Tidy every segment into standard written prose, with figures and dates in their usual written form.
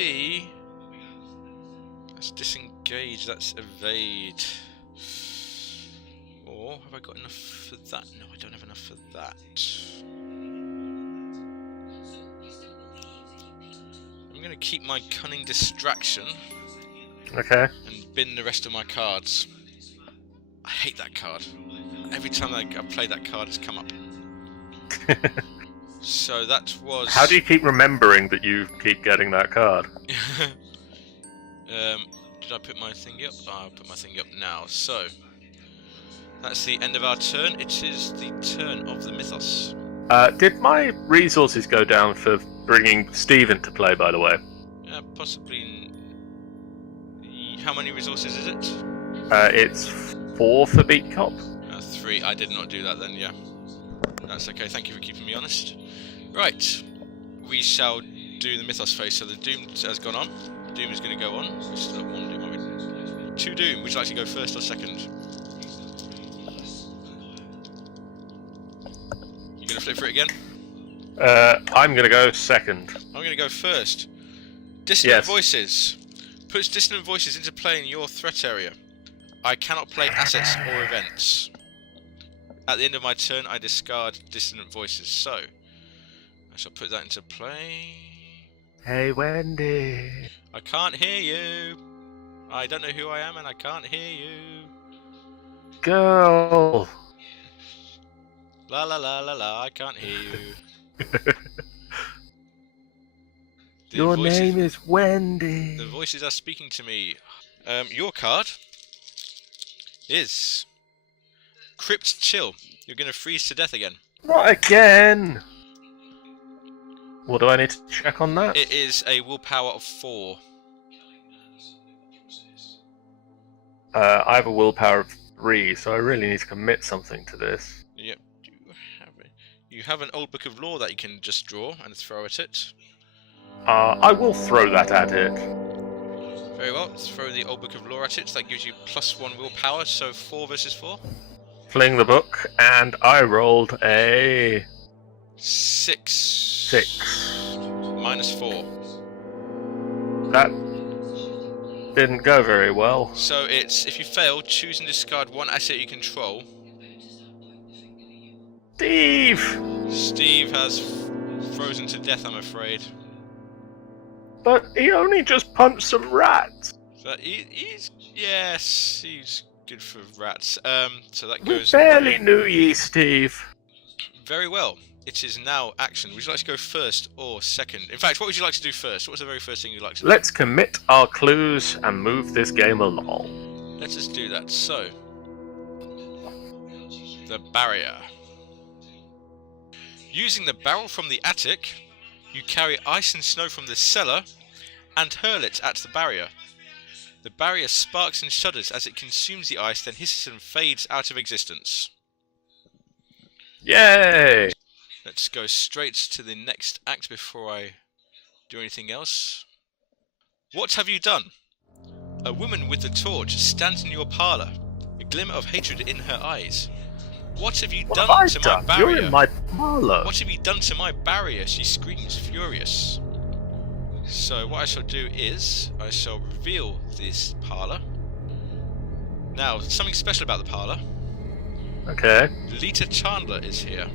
be... That's disengage, that's evade. Or have I got enough for that? No, I don't have enough for that. I'm going to keep my cunning distraction. Okay. And bin the rest of my cards. I hate that card. Every time I play that card, it's come up. So that was... How do you keep remembering that you keep getting that card? Did I put my thing up? Oh, I'll put my thing up now. So, that's the end of our turn. It is the turn of the Mythos. Did my resources go down for bringing Steve into play, by the way? Possibly. How many resources is it? It's 4 for Beat Cop. 3. I did not do that then, yeah. That's okay, thank you for keeping me honest. Right. We shall do the Mythos phase. So the Doom has gone on. Doom is going to go on. We still have 1 Doom, aren't we? 2 Doom. Would you like to go first or second? You going to flip for it again? I'm going to go second. I'm going to go first. Dissonant Voices. Puts Dissonant Voices into play in your threat area. I cannot play assets or events. At the end of my turn, I discard Dissonant Voices. So, I shall put that into play. Hey, Wendy. I can't hear you. I don't know who I am and I can't hear you. Girl. La la la la la, I can't hear you. Your name is Wendy. The voices are speaking to me. Your card is Crypt Chill. You're going to freeze to death again. Not again. What do I need to check on that? It is a willpower of 4. I have a willpower of 3, so I really need to commit something to this. Yep. You have an old book of lore that you can just draw and throw at it. I will throw that at it. Very well. Throw the old book of lore at it. That gives you +1 willpower, so 4 versus 4. Fling the book, and I rolled a 6. 6. -4. That didn't go very well. So it's, if you fail, choose and discard 1 asset you control. Steve! Steve has frozen to death, I'm afraid. But he only just punched some rats. So he's good for rats. So that We goes... barely knew ye, Steve. Very well. It is now action. Would you like to go first or second? In fact, what would you like to do first? What's the very first thing you'd like to do? Let's commit our clues and move this game along. Let us do that. So, the barrier. Using the barrel from the attic, you carry ice and snow from the cellar and hurl it at the barrier. The barrier sparks and shudders as it consumes the ice, then hisses and fades out of existence. Yay! Let's go straight to the next act before I do anything else. What have you done? A woman with the torch stands in your parlour, a glimmer of hatred in her eyes. What have you done to my barrier? You're in my parlour. What have you done to my barrier? She screams, furious. So what I shall do is, I shall reveal this parlour. Now, something special about the parlour. Okay. Lita Chandler is here.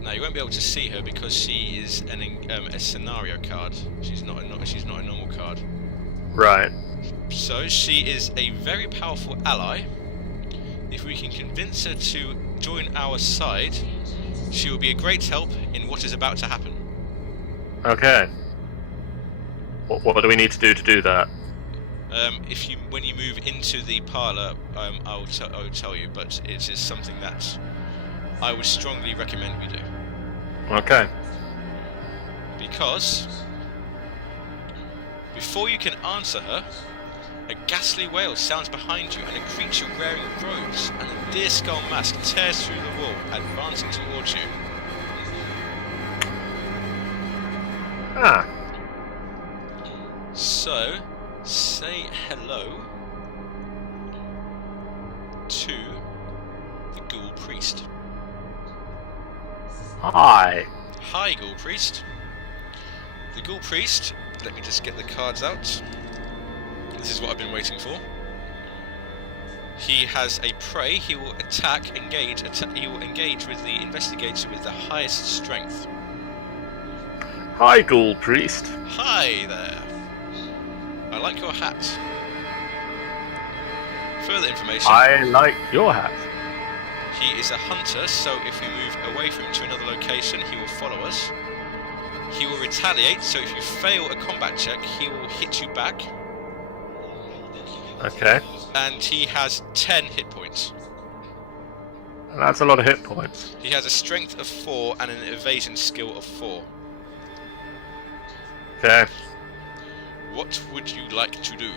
Now you won't be able to see her because she is a scenario card. She's not a normal card. Right. So she is a very powerful ally. If we can convince her to join our side, she will be a great help in what is about to happen. Okay. What do we need to do that? When you move into the parlour, I will tell you, but it is something that I would strongly recommend we do. Okay. Because before you can answer her, a ghastly wail sounds behind you, and a creature wearing robes and a deer skull mask tears through the wall, advancing towards you. Ah. So, say hello to the Ghoul Priest. Hi. Hi, Ghoul Priest. The Ghoul Priest, let me just get the cards out. This is what I've been waiting for. He has a prey, he will he will engage with the investigator with the highest strength. Hi, Ghoul Priest. Hi there. I like your hat. Further information. I like your hat. He is a hunter, so if we move away from him to another location, he will follow us. He will retaliate, so if you fail a combat check, he will hit you back. Okay. And he has 10 hit points. That's a lot of hit points. He has a strength of 4 and an evasion skill of 4. Okay. What would you like to do?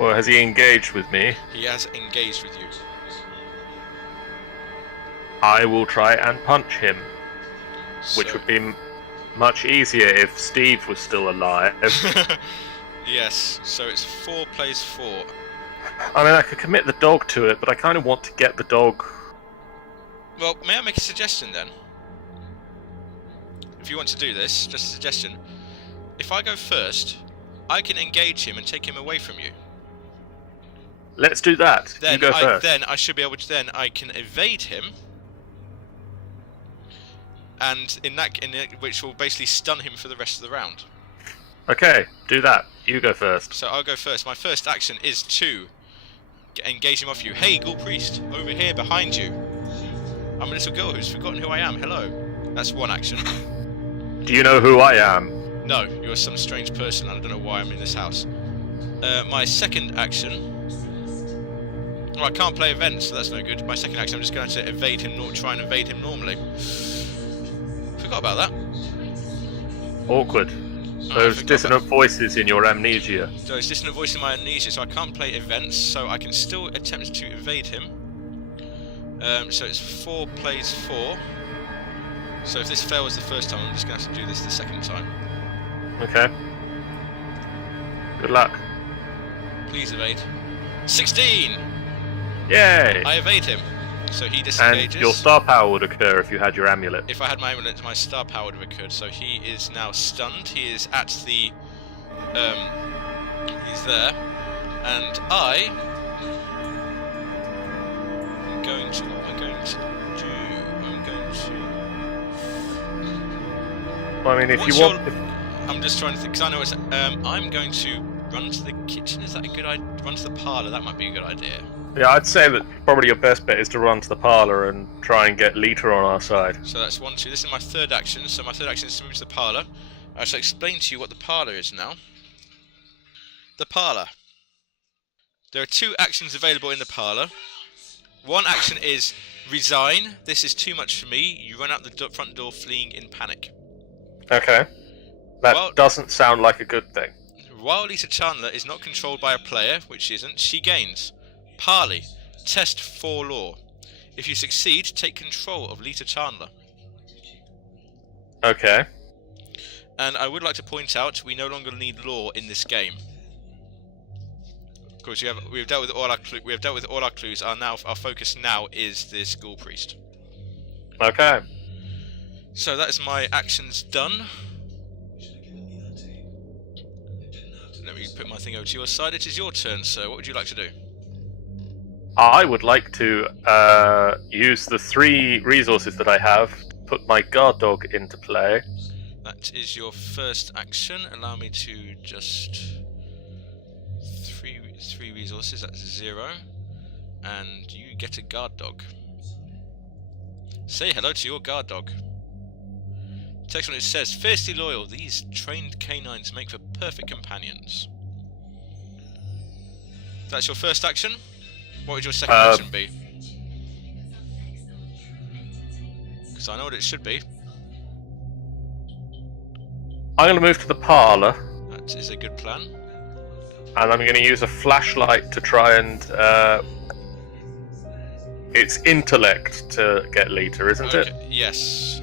Well, has he engaged with me? He has engaged with you. I will try and punch him, which So- would be much easier if Steve was still alive. Yes, so it's 4 plays 4. I mean, I could commit the dog to it, but I kind of want to get the dog. Well, may I make a suggestion then? If you want to do this, just a suggestion. If I go first, I can engage him and take him away from you. Let's do that. Then you go first. Then I should be able to. Then I can evade him, and which will basically stun him for the rest of the round. Okay, do that. You go first. So I'll go first. My first action is to engage him off you. Hey, Ghoul Priest, over here behind you. I'm a little girl who's forgotten who I am. Hello. That's one action. Do you know who I am? No, you're some strange person. I don't know why I'm in this house. My second action. Oh, I can't play events, so that's no good. My second action, I'm just going to evade him, try and evade him normally. Forgot about that. Awkward. Those dissonant voices in your amnesia. So it's dissonant voice in my amnesia, so I can't play events, so I can still attempt to evade him. So it's 4 plays 4. So if this fails the first time, I'm just going to have to do this the second time. Okay. Good luck. Please evade. 16! Yay! I evade him, so he disengages. And your star power would occur if you had your amulet. If I had my amulet, my star power would have occurred. So he is now stunned. He is at the. He's there, and I am going to. What am I going to do? I'm going to. Well, I mean, if What's you want. I'm just trying to think, because I know it's. I'm going to run to the kitchen. Is that a good idea? Run to the parlour. That might be a good idea. Yeah, I'd say that probably your best bet is to run to the parlour and try and get Lita on our side. So that's 1, 2. This is my third action. So my third action is to move to the parlour. I shall explain to you what the parlour is now. The parlour. There are 2 actions available in the parlour. One action is resign. This is too much for me. You run out the front door fleeing in panic. Okay. That doesn't sound like a good thing. While Lisa Chandler is not controlled by a player, which she isn't, she gains. Parley. Test 4 law. If you succeed, take control of Lita Chandler. Okay. And I would like to point out, we no longer need law in this game. Of course, we have dealt with all our clues. Our focus now is this Ghoul Priest. Okay. So that is my actions done. Let me put my thing over to your side. It is your turn, sir. What would you like to do? I would like to use the 3 resources that I have to put my guard dog into play. That is your first action. Allow me to just... 3 resources, that's 0. And you get a guard dog. Say hello to your guard dog. Text one, it says, fiercely loyal, these trained canines make for perfect companions. That's your first action? What would your second action be? Because I know what it should be. I'm going to move to the parlour. That is a good plan. And I'm going to use a flashlight to try and... it's intellect to get Lita, isn't it? Yes.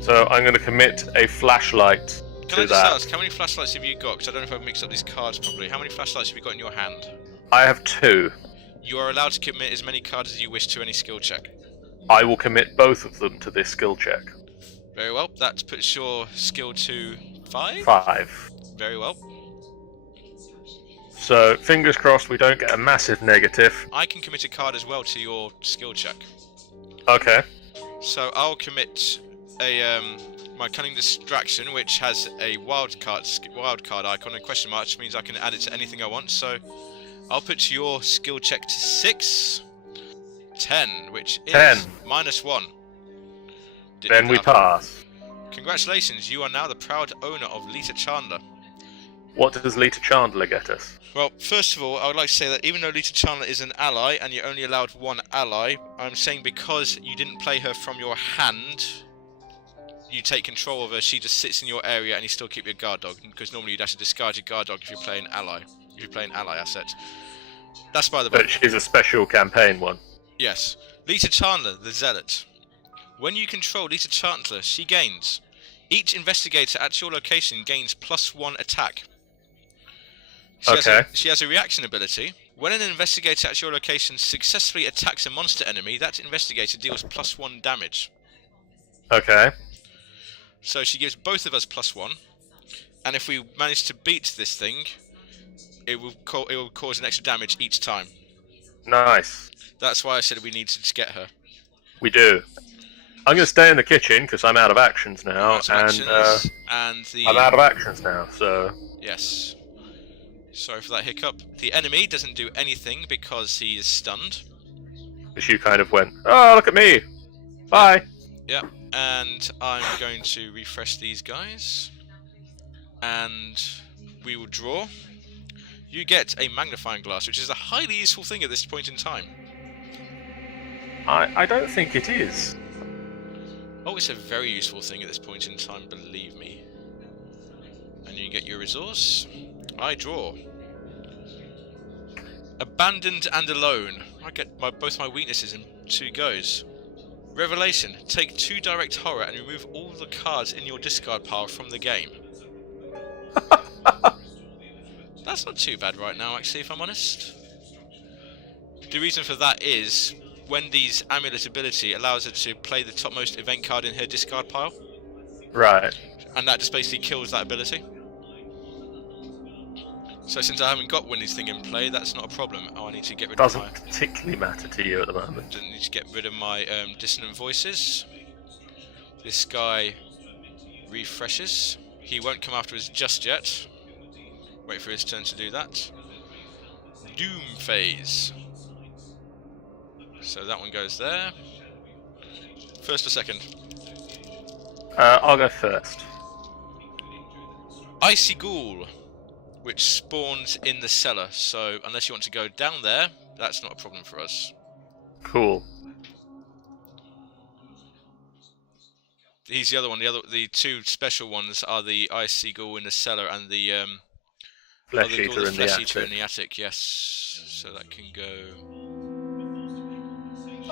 So I'm going to commit a flashlight to that. Can I just ask, how many flashlights have you got? Because I don't know if I've mixed up these cards properly. How many flashlights have you got in your hand? I have 2. You are allowed to commit as many cards as you wish to any skill check. I will commit both of them to this skill check. Very well. That puts your skill to 5? 5. Very well. So, fingers crossed we don't get a massive negative. I can commit a card as well to your skill check. Okay. So I'll commit a my cunning distraction, which has a wild card icon and question mark, which means I can add it to anything I want. So I'll put your skill check to 6, 10, which is 10. -1. Then we pass. Congratulations, you are now the proud owner of Lita Chandler. What does Lita Chandler get us? Well, first of all, I would like to say that even though Lita Chandler is an ally, and you're only allowed 1 ally, I'm saying because you didn't play her from your hand, you take control of her, she just sits in your area and you still keep your guard dog, because normally you'd have to discard your guard dog if you play an ally. If you play an ally asset. That's by the way. But she's a special campaign one. Yes. Lita Chandler, the Zealot. When you control Lita Chandler, she gains. Each investigator at your location gains +1 attack. She has a reaction ability. When an investigator at your location successfully attacks a monster enemy, that investigator deals +1 damage. Okay. So she gives both of us +1, and if we manage to beat this thing, it will cause an extra damage each time. Nice. That's why I said we need to get her. We do. I'm going to stay in the kitchen because I'm out of actions now, I'm out of actions now, so... Yes. Sorry for that hiccup. The enemy doesn't do anything because he is stunned. Because you kind of went, oh, look at me! Bye! Yeah, and I'm going to refresh these guys. And we will draw. You get a magnifying glass, which is a highly useful thing at this point in time. I don't think it is. Oh, it's a very useful thing at this point in time, believe me. And you get your resource. I draw. Abandoned and alone. I get both my weaknesses in 2 goes. Revelation. Take 2 direct horror and remove all the cards in your discard pile from the game. That's not too bad right now, actually, if I'm honest. The reason for that is Wendy's amulet ability allows her to play the topmost event card in her discard pile. Right. And that just basically kills that ability. So since I haven't got Wendy's thing in play, that's not a problem. Oh, I need to get rid of my... Doesn't particularly matter to you at the moment. I need to get rid of my dissonant voices. This guy refreshes. He won't come after us just yet. Wait for his turn to do that. Doom phase. So that one goes there. First or second? I'll go first. Icy Ghoul, which spawns in the cellar. So unless you want to go down there, that's not a problem for us. Cool. He's the other one. The 2 special ones are the Icy Ghoul in the cellar and the Flesh Eater in the attic. Yes. So that can go.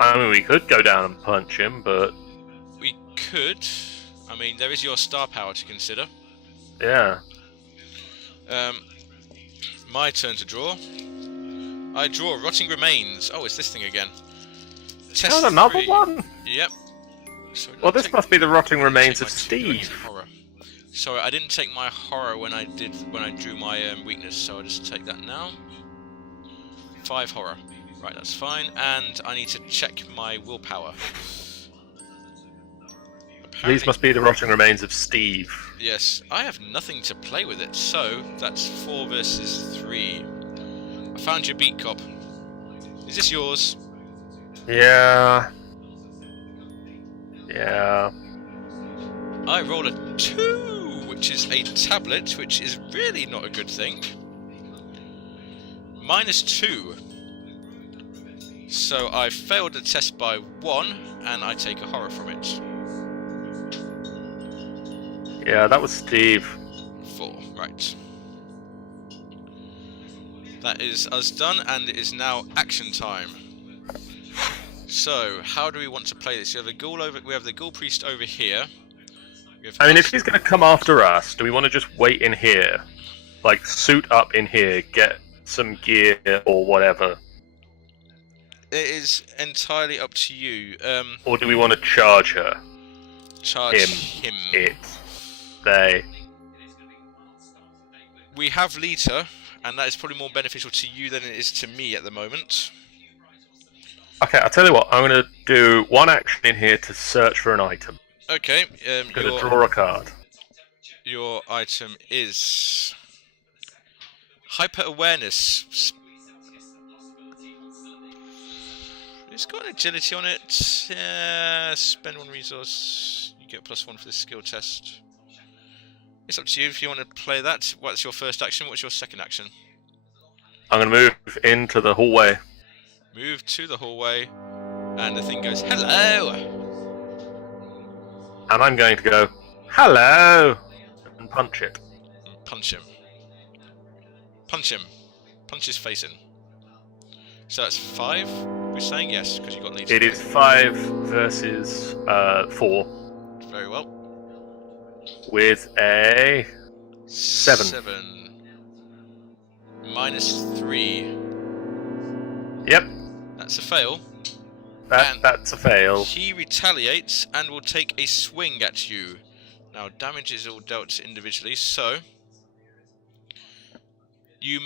I mean, we could go down and punch him, but... We could. I mean, there is your star power to consider. Yeah. My turn to draw. I draw Rotting Remains. Oh, it's this thing again. Test another 3. one? Yep. So well, this must be the Rotting Remains of Steve. Horror. Sorry, I didn't take my horror when I drew my weakness, so I'll just take that now. 5 horror. Right, that's fine. And I need to check my willpower. Apparently, these must be the Rotting Remains of Steve. Yes, I have nothing to play with it, so that's 4 versus 3. I found your beat cop. Is this yours? Yeah. Yeah. I roll a 2, which is a tablet, which is really not a good thing. -2. So I failed the test by 1, and I take a horror from it. Yeah, that was Steve. 4, right. That is us done, and it is now action time. So, how do we want to play this? We have the ghoul priest over here. I mean, if he's going to come after us, do we want to just wait in here? Like, suit up in here, get some gear or whatever? It is entirely up to you. Or do we want to charge her? Charge him. It. They. We have Lita, and that is probably more beneficial to you than it is to me at the moment. Okay, I'll tell you what. I'm going to do one action in here to search for an item. Okay. I'm going to draw a card. Your item is hyper awareness. It's got an agility on it. Spend one resource. You get +1 for this skill test. It's up to you if you want to play that. What's your first action? What's your second action? I'm going to move into the hallway. Move to the hallway, and the thing goes, hello! And I'm going to go, hello! And punch it. Punch him. Punch him. Punch his face in. So that's 5, we're saying? Yes, because you got lead. It is 5 versus 4. Very well. With a 7. 7. -3. Yep. That's a fail. That's a fail. He retaliates and will take a swing at you. Now, damage is all dealt individually, so you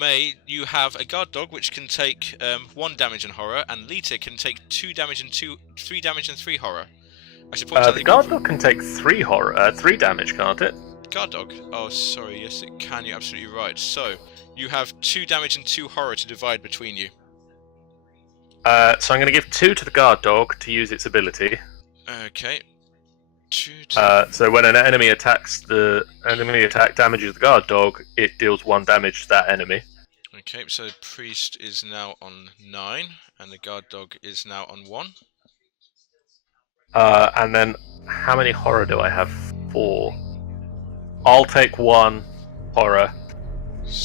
have a guard dog which can take 1 damage and horror, and Lita can take 2 damage and 3 damage and 3 horror. I should point out the guard dog can take 3 damage, can't it? Guard dog? Oh, sorry. Yes, it can. You're absolutely right. So you have 2 damage and 2 horror to divide between you. So I'm going to give 2 to the guard dog to use its ability. Okay. 2 so when an enemy attacks damages the guard dog, it deals 1 damage to that enemy. Okay, so priest is now on 9, and the guard dog is now on 1. And then how many horror do I have? 4. I'll take 1 horror,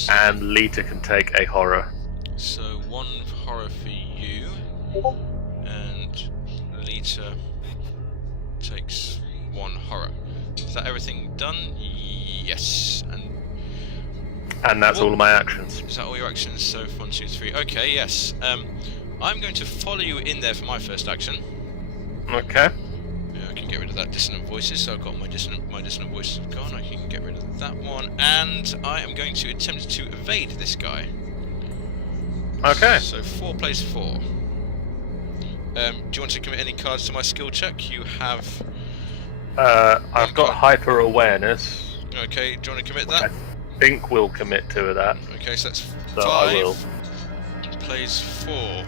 and Lita can take a horror. So 1 horror for you, and Lita takes 1 horror. Is that everything done? Yes. And that's all of my actions. Is that all your actions? So 1, 2, 3. Okay, yes. I'm going to follow you in there for my first action. Okay. I can get rid of that dissonant voices, so I've got my dissonant voices gone. I can get rid of that one, and I am going to attempt to evade this guy. Okay. So 4 plays 4. Do you want to commit any cards to my skill check? You have. I've got hyper awareness. Okay. Do you want to commit that? I think we'll commit to that. Okay, so that's 5. So I will. Plays 4.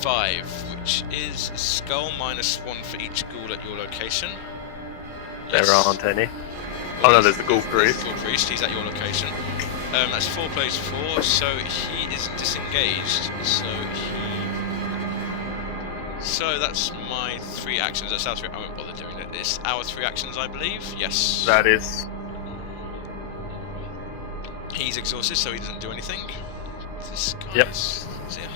5, which is skull -1 for each ghoul at your location. There aren't any. Oh no, there's the ghoul priest. Ghoul priest, he's at your location. That's 4 plays 4, so he is disengaged. So that's my 3 actions. That's our 3. I won't bother doing it. It's our 3 actions, I believe. Yes. That is. He's exhausted, so he doesn't do anything. This guy is he a hunt?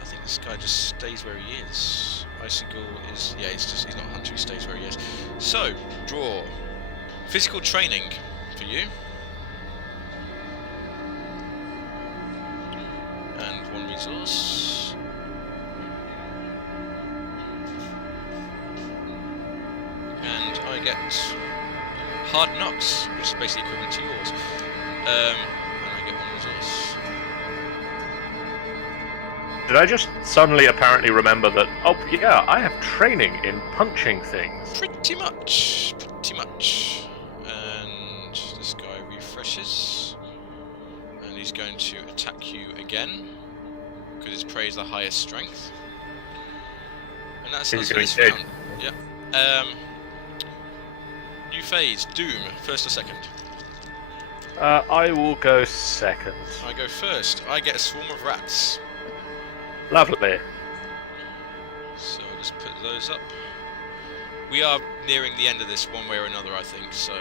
I think this guy just stays where he is. Icicle is he's not a hunter, he stays where he is. So, draw. Physical training for you. And 1 resource. And I get hard knocks, which is basically equivalent to yours. And I get 1 resource. Did I just suddenly apparently remember that, oh yeah, I have training in punching things? Pretty much. And this guy refreshes. And he's going to attack you again. Because his prey is the highest strength. And that's this round. Yeah. New phase, Doom, first or second? I will go second. I go first. I get a swarm of rats. Lovely. So I'll just put those up. We are nearing the end of this one way or another, I think, so